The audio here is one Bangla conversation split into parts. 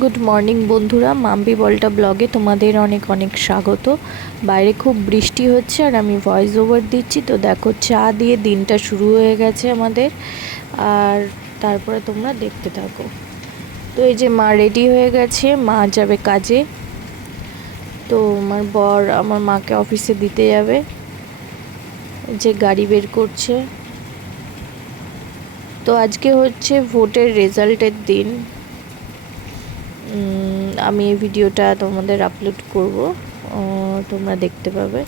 গুড মর্নিং বন্ধুরা, মাম্পি বলটা ব্লগে তোমাদের অনেক অনেক স্বাগত। বাইরে খুব বৃষ্টি হচ্ছে আর আমি ভয়েস ওভার দিচ্ছি। তো দেখো, চা দিয়ে দিনটা শুরু হয়ে গেছে আমাদের, আর তারপরে তোমরা দেখতে থাকো। তো এই যে মা রেডি হয়ে গেছে, মা যাবে কাজে। তো আমার বর আমার মাকে অফিসে দিতে যাবে, যে গাড়ি বের করছে। তো আজকে হচ্ছে ভোটের রেজাল্টের দিন। আমি এই ভিডিওটা তোমাদের আপলোড করব, তোমরা দেখতে পাবে।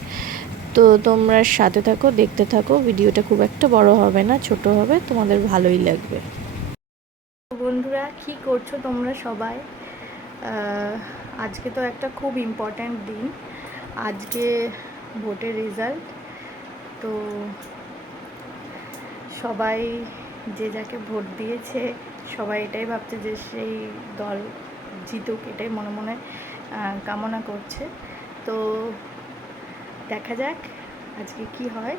তো তোমরা সাথে থাকো, দেখতে থাকো। ভিডিওটা খুব একটা বড় হবে না, ছোট হবে, তোমাদের ভালোই লাগবে। বন্ধুরা, কি করছো তোমরা সবাই? আজকে তো একটা খুব ইম্পর্ট্যান্ট দিন, আজকে ভোটের রেজাল্ট। তো সবাই যে যাকে ভোট দিয়েছে, সবাই এটাই ভাবছে যে সেই দল জিতুক, এটাই মনে মনে কামনা করছে। তো দেখা যাক আজকে কি হয়।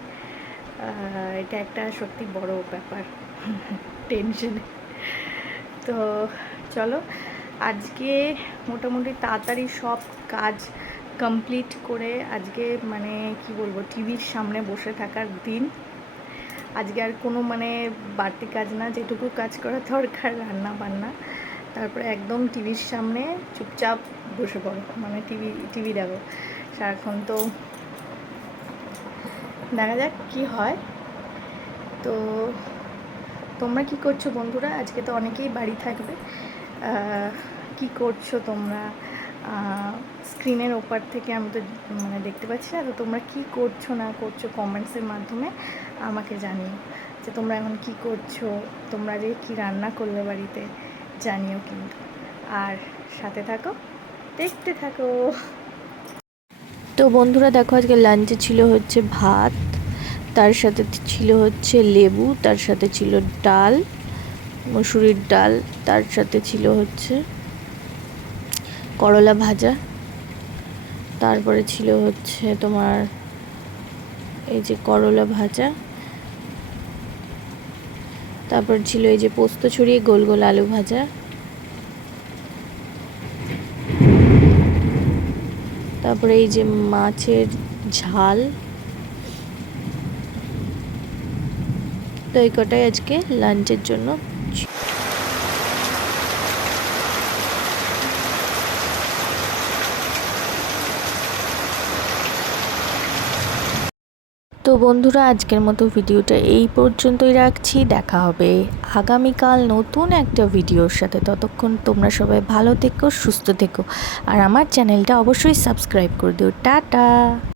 এটা একটা সত্যি বড় ব্যাপার, টেনশনে। তো চলো, আজকে মোটামুটি তাড়াতাড়ি সব কাজ কমপ্লিট করে আজকে মানে কি বলবো, টিভির সামনে বসে থাকার দিন। আজকে আর কোনো মানে বাড়তি কাজ না, যেটুকু কাজ করা দরকার রান্না বান্না, তারপরে একদম টিভির সামনে চুপচাপ বসে পড়ো, মানে টিভি দেখো সারাক্ষণ। তো দেখা যাক কি হয়। তো তোমরা কি করছো বন্ধুরা? আজকে তো অনেকেই বাড়ি থাকবে। কি করছো তোমরা? স্ক্রিনের ওপার থেকে আমি তো মানে দেখতে পাচ্ছি না। তো তোমরা কি করছো না করছো কমেন্টসের মাধ্যমে আমাকে জানিও, যে তোমরা এখন কি করছো, তোমরা যে কি রান্না করবে বাড়িতে জানিও কিন্তু। আর সাথে থাকো, দেখতে থাকো। তো বন্ধুরা দেখো, আজকে লাঞ্চে ছিল হচ্ছে ভাত, তার সাথে ছিল হচ্ছে লেবু, তার সাথে ছিল ডাল, মসুরির ডাল, তার সাথে ছিল হচ্ছে করলা ভাজা, তারপরে ছিল হচ্ছে তোমার এই যে করলা ভাজা, তারপর ছিল এই যে পোস্ত ছড়িয়ে গোল গোল আলু ভাজা, তারপরে এই যে মাছের ঝাল। তো এই কটাই আজকে লাঞ্চের জন্য। তো বন্ধুরা, আজকের মতো ভিডিওটা এই পর্যন্তই রাখছি। দেখা হবে আগামীকাল নতুন একটা ভিডিওর সাথে। ততক্ষণ তোমরা সবাই ভালো থেকো, সুস্থ থেকো, আর আমার চ্যানেলটা অবশ্যই সাবস্ক্রাইব করে দিও। টাটা।